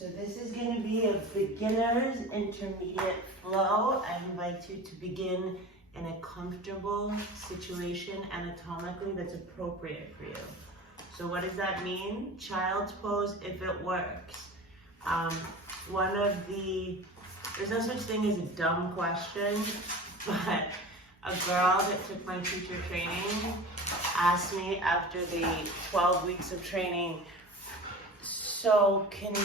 So this is going to be a beginner's intermediate flow. I invite you to begin in a comfortable situation anatomically that's appropriate for you. So what does that mean? Child's pose if it works. There's no such thing as a dumb question, but a girl that took my teacher training asked me after the 12 weeks of training, so can you,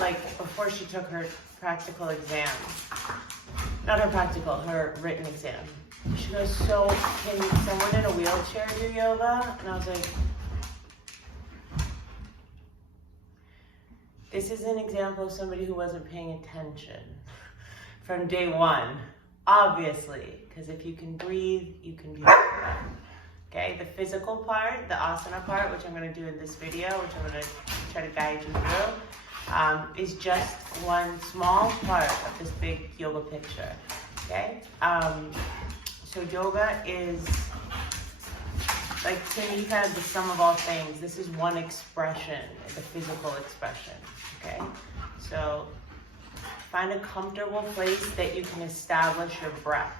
like before she took her practical exam, not her practical, her written exam. She goes, so can someone in a wheelchair do yoga? And I was like, this is an example of somebody who wasn't paying attention from day one, obviously, because if you can breathe, you can do it. Okay, the physical part, the asana part, which I'm going to do in this video, which I'm going to try to guide you through, is just one small part of this big yoga picture. Okay, so yoga is, like, to me, kind of the sum of all things. This is one expression, the physical expression. Okay, so find a comfortable place that you can establish your breath.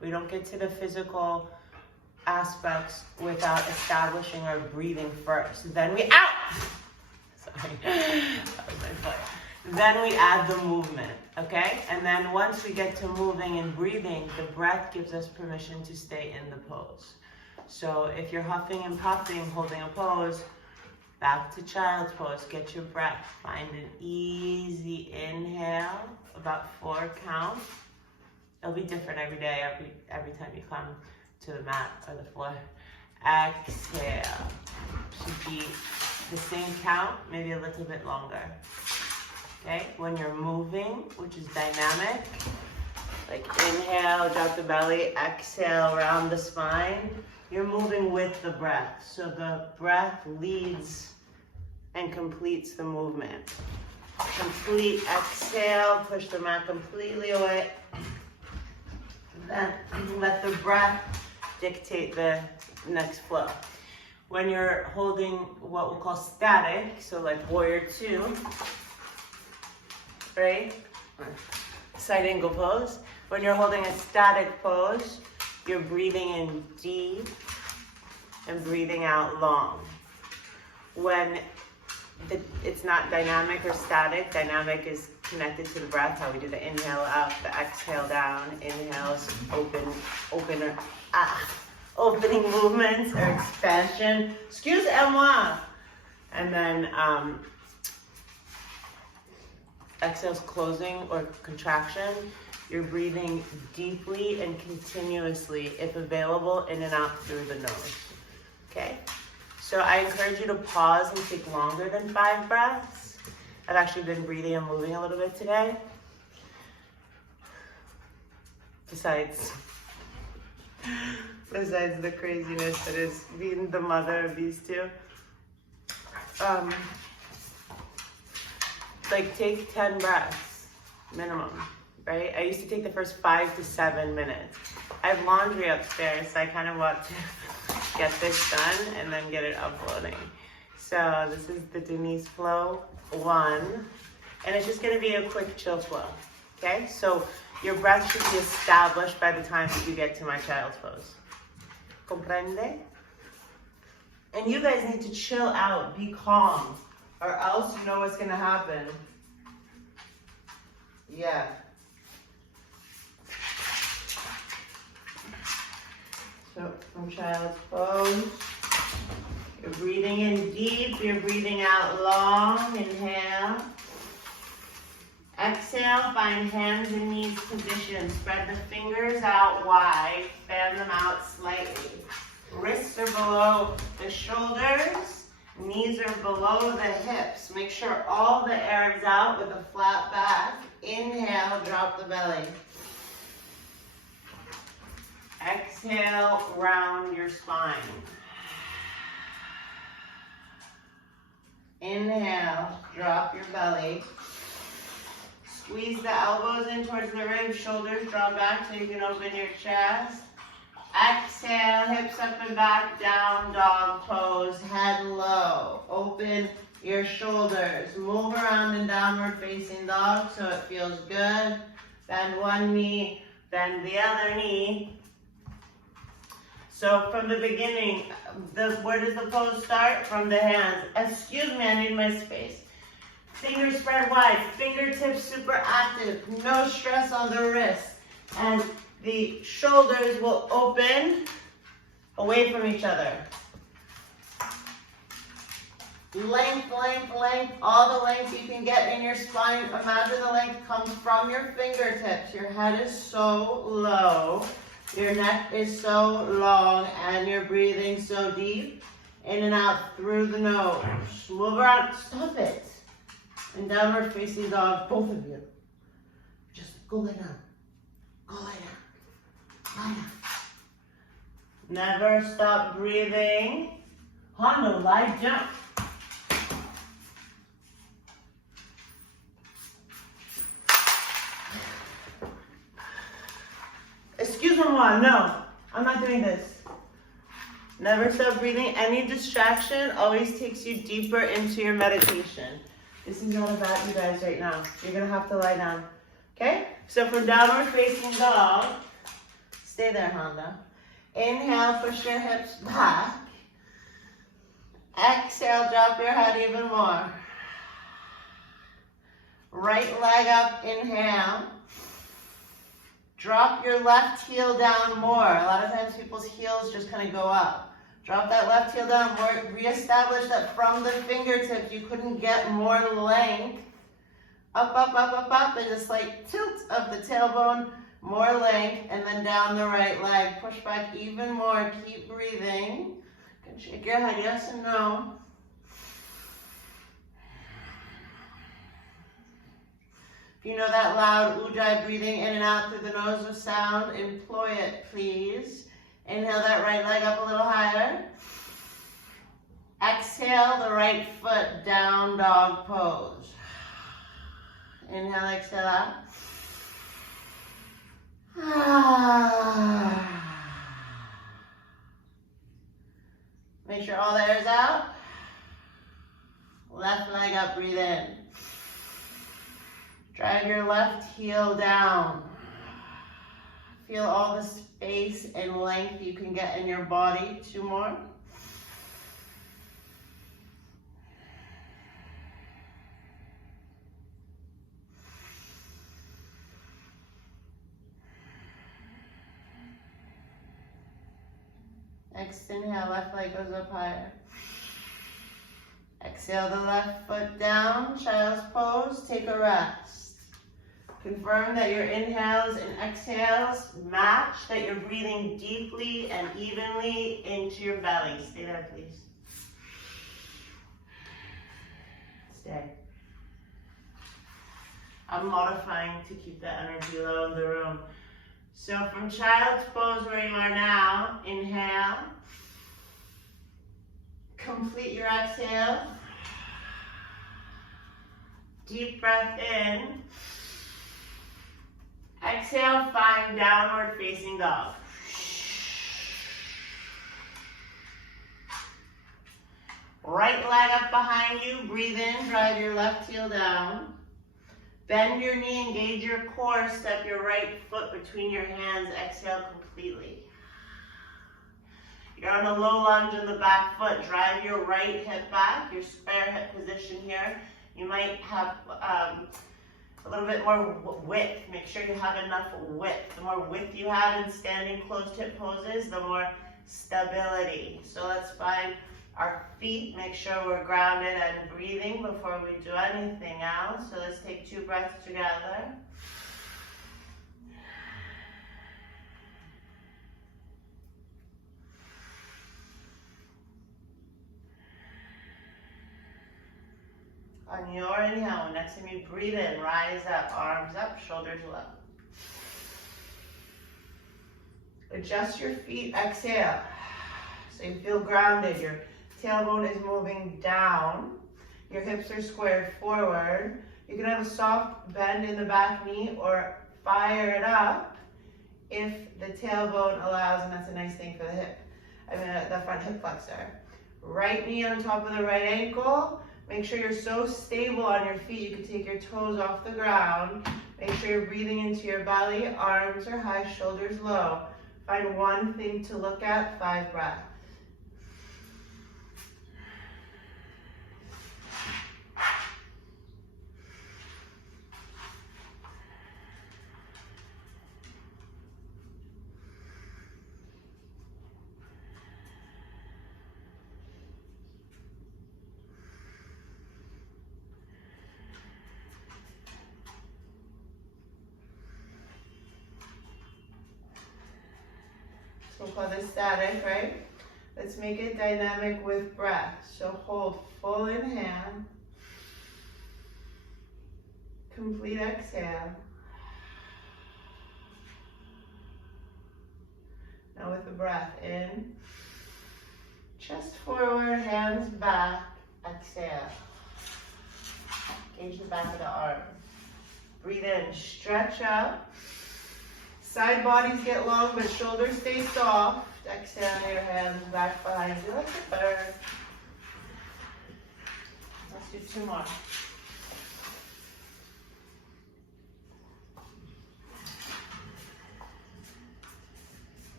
We don't get to the physical aspects without establishing our breathing first. Then we Sorry, that was my foot. Then we add the movement, okay? And then once we get to moving and breathing, the breath gives us permission to stay in the pose. So if you're huffing and puffing, holding a pose, back to child's pose, get your breath. Find an easy inhale, about 4 counts. It'll be different every day, every time you come to the mat or the floor. Exhale. Should be the same count, maybe a little bit longer. Okay, when you're moving, which is dynamic, like inhale, drop the belly, exhale, round the spine, you're moving with the breath. So the breath leads and completes the movement. Complete exhale, push the mat completely away. Then let the breath dictate the next flow. When you're holding what we'll call static, so like warrior 2, right? Side angle pose. When you're holding a static pose, you're breathing in deep and breathing out long. When it's not dynamic or static, dynamic is connected to the breath, how we do the inhale up, the exhale down, inhales, opening movements or expansion. Excusez-moi. And then exhales, closing or contraction. You're breathing deeply and continuously, if available, in and out through the nose. Okay? So I encourage you to pause and take longer than 5 breaths. I've actually been breathing and moving a little bit today. Besides the craziness that is being the mother of these two. Like take 10 breaths, minimum, right? I used to take the first 5 to 7 minutes. I have laundry upstairs, so I kind of want to get this done and then get it uploading. So this is the Denise flow 1, and it's just gonna be a quick chill flow, okay? So your breath should be established by the time that you get to my child's pose. Comprende? And you guys need to chill out, be calm, or else you know what's gonna happen. Yeah. So from child's pose, you're breathing in deep, you're breathing out long, inhale. Exhale, find hands and knees position. Spread the fingers out wide, fan them out slightly. Wrists are below the shoulders, knees are below the hips. Make sure all the air is out with a flat back. Inhale, drop the belly. Exhale, round your spine. Inhale, drop your belly. Squeeze the elbows in towards the ribs, shoulders draw back so you can open your chest. Exhale, hips up and back, down dog pose, head low. Open your shoulders. Move around in downward facing dog so it feels good. Bend one knee, bend the other knee. So from the beginning, where does the pose start? From the hands. Excuse me, I need my space. Fingers spread wide, fingertips super active, no stress on the wrist. And the shoulders will open away from each other. Length, length, length, all the length you can get in your spine. Imagine the length comes from your fingertips. Your head is so low, your neck is so long, and you're breathing so deep. In and out through the nose. Move around, stop it. And downward facing dog, both of you. Just go lay down. Go lay down. Lie down. Never stop breathing. Hondo, lie down. Excuse me, Mom. No, I'm not doing this. Never stop breathing. Any distraction always takes you deeper into your meditation. This is not about you guys right now. You're going to have to lie down. Okay? So for downward facing dog, stay there, Honda. Inhale, push your hips back. Exhale, drop your head even more. Right leg up, inhale. Drop your left heel down more. A lot of times people's heels just kind of go up. Drop that left heel down more. Reestablish that from the fingertips you couldn't get more length. Up, up, up, up, up, and a slight tilt of the tailbone, more length, and then down the right leg. Push back even more. Keep breathing. You can shake your head yes and no. If you know that loud ujjayi breathing in and out through the nose with sound, employ it, please. Inhale that right leg up a little higher. Exhale the right foot down dog pose. Inhale, exhale out. Make sure all the air's out. Left leg up, breathe in. Drag your left heel down. Feel all the space and length you can get in your body. 2 more. Next inhale, left leg goes up higher. Exhale the left foot down, child's pose, take a rest. Confirm that your inhales and exhales match, that you're breathing deeply and evenly into your belly. Stay there, please. Stay. I'm modifying to keep the energy low in the room. So from child's pose where you are now, inhale. Complete your exhale. Deep breath in. Exhale, find downward facing dog. Right leg up behind you, breathe in, drive your left heel down. Bend your knee, engage your core, step your right foot between your hands, exhale completely. You're on a low lunge in the back foot, drive your right hip back, your square hip position here. You might have a little bit more width. Make sure you have enough width. The more width you have in standing closed hip poses, the more stability. So let's find our feet. Make sure we're grounded and breathing before we do anything else. So let's take 2 breaths together. On your inhale, next time you breathe in, rise up, arms up, shoulders low. Adjust your feet, exhale. So you feel grounded, your tailbone is moving down, your hips are squared forward. You can have a soft bend in the back knee or fire it up if the tailbone allows, and that's a nice thing for the hip, the front hip flexor. Right knee on top of the right ankle. Make sure you're so stable on your feet, you can take your toes off the ground. Make sure you're breathing into your belly, arms are high, shoulders low. Find one thing to look at, 5 breaths. We'll call this static, right? Let's make it dynamic with breath. So hold full inhale. Complete exhale. Now with the breath in. Chest forward, hands back. Exhale. Engage the back of the arm. Breathe in, stretch up. Side bodies get long, but shoulders stay soft. Exhale your hands back behind you like a bird. Let's do 2 more.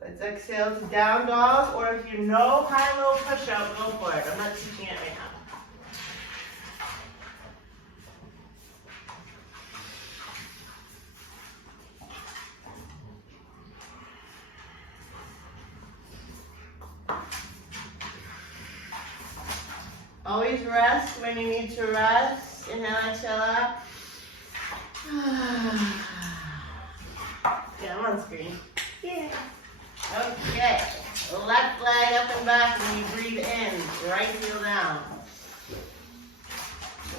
Let's exhale to down dog, or if you know high-low push-up, go for it. I'm not teaching it right now. Always rest when you need to rest. Inhale, exhale up. Yeah, I'm on screen. Yeah. Okay. Left leg up and back when you breathe in. Right heel down.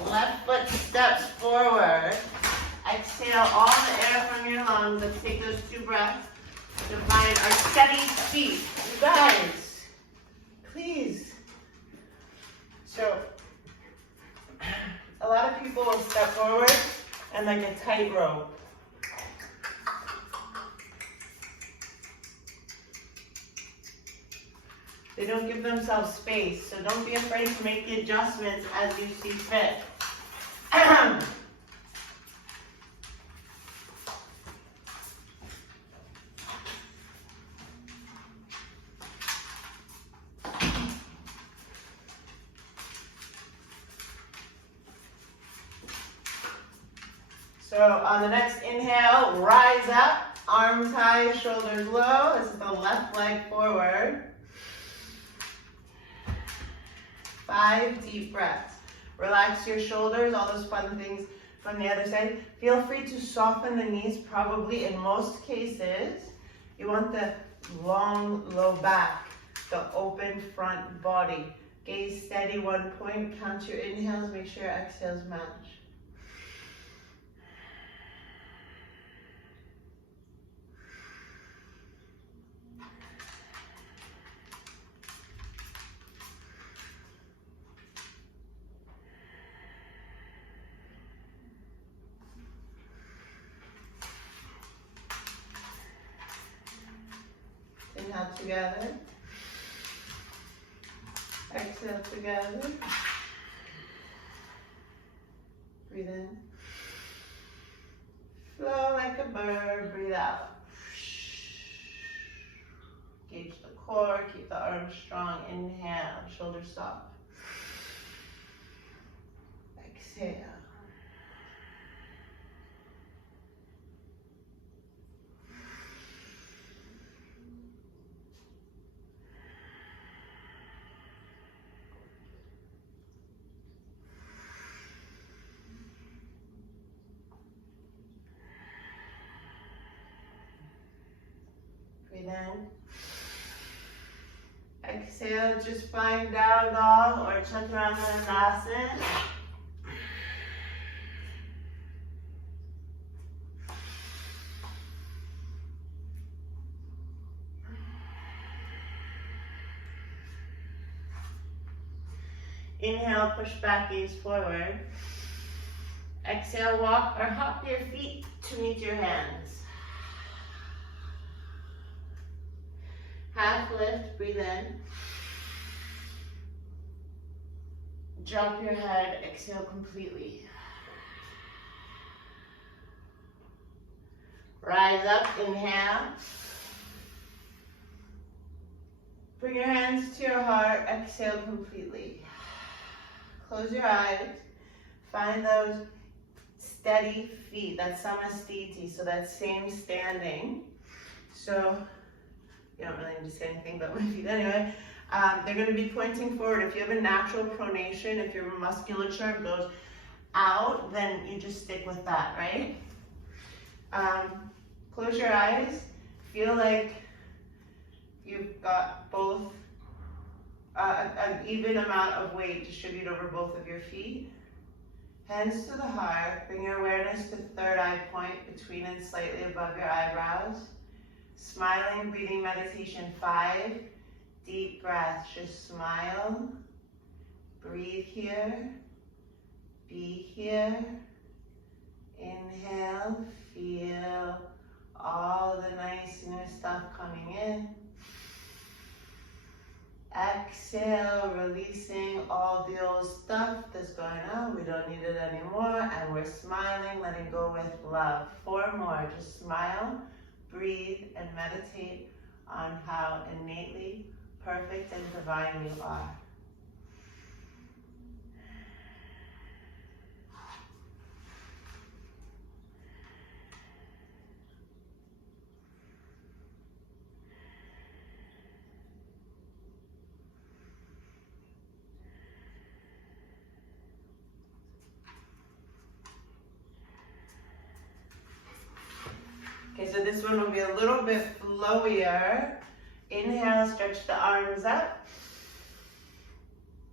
Left foot steps forward. Exhale all the air from your lungs. Let's take those 2 breaths to find our steady feet. You guys, please. So, a lot of people will step forward and like a tightrope. They don't give themselves space, so don't be afraid to make the adjustments as you see fit. So on the next inhale, rise up, arms high, shoulders low. This is the left leg forward. 5 deep breaths. Relax your shoulders, all those fun things from the other side. Feel free to soften the knees, probably in most cases. You want the long, low back, the open front body. Gaze steady, 1 point. Count your inhales, make sure your exhales match. Inhale together. Exhale together. Breathe in. Flow like a bird. Breathe out. Engage the core. Keep the arms strong. Inhale. Shoulders soft. Exhale. Breathe in. Exhale, just find down dog or chaturanga. Inhale, push back, gaze forward. Exhale, walk or hop your feet to meet your hands. Half lift, breathe in. Drop your head, exhale completely. Rise up, inhale. Bring your hands to your heart, exhale completely. Close your eyes. Find those steady feet, that samastiti, so that same standing. So you don't really need to say anything about my feet anyway. They're going to be pointing forward. If you have a natural pronation, if your musculature goes out, then you just stick with that, right? Close your eyes. Feel like you've got both an even amount of weight distributed over both of your feet. Hands to the heart. Bring your awareness to third eye point, between and slightly above your eyebrows. Smiling, breathing meditation 5. Deep breaths. Just smile. Breathe here. Be here. Inhale. Feel all the nice new stuff coming in. Exhale, releasing all the old stuff that's going on. We don't need it anymore. And we're smiling, letting go with love. 4 more. Just smile, breathe, and meditate on how innately perfect and divine you are. Okay, so this one will be a little bit flowier. Inhale, stretch the arms up.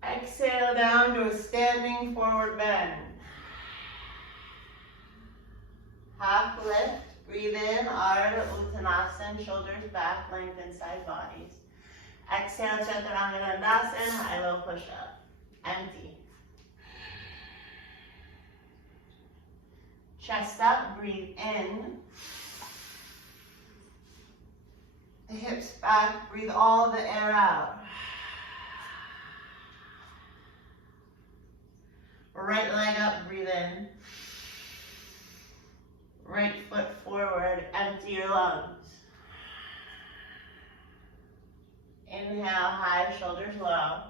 Exhale down to a standing forward bend. Half lift, breathe in, Ardha Uttanasana, shoulders back, lengthen side bodies. Exhale, Chaturanga Dandasana, high-low push-up. Empty. Chest up, breathe in. The hips back, breathe all the air out. Right leg up, breathe in. Right foot forward, empty your lungs. Inhale, high, shoulders low.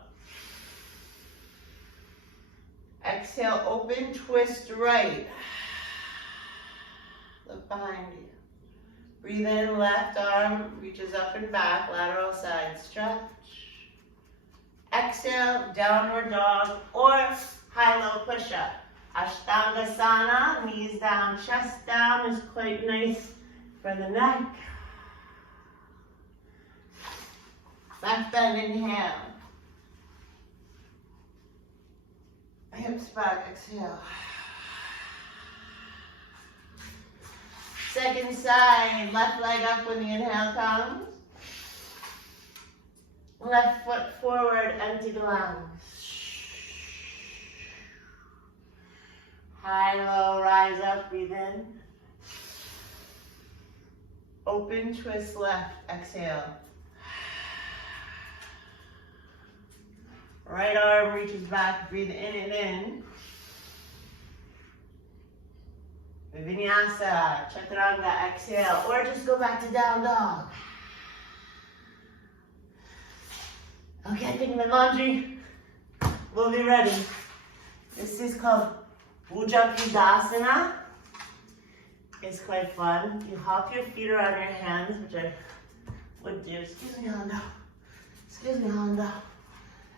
Exhale, open, twist right. Look behind you. Breathe in, left arm reaches up and back, lateral side stretch. Exhale, downward dog or high-low push-up. Ashtangasana, knees down, chest down is quite nice for the neck. Back bend, inhale. Hips back, exhale. Second side, left leg up when the inhale comes. Left foot forward, empty the lungs. High, low, rise up, breathe in. Open, twist left, exhale. Right arm reaches back, breathe in and in. Vinyasa, Chaturanga, exhale, or just go back to down dog. Okay, I think my laundry will be ready. This is called Bhujagadasana. It's quite fun. You hop your feet around your hands, which I would do. Excuse me, Hondo. Excuse me, Hondo.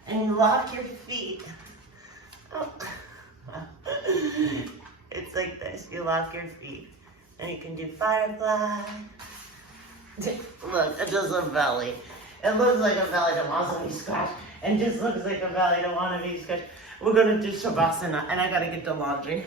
And you lock your feet. Oh. It's like this. You lock your feet. And you can do firefly. Look, it does a belly. It looks like a belly that wants to be scratched. And just looks like a belly that wants to be scratched. We're going to do Shavasana. And I got to get the laundry.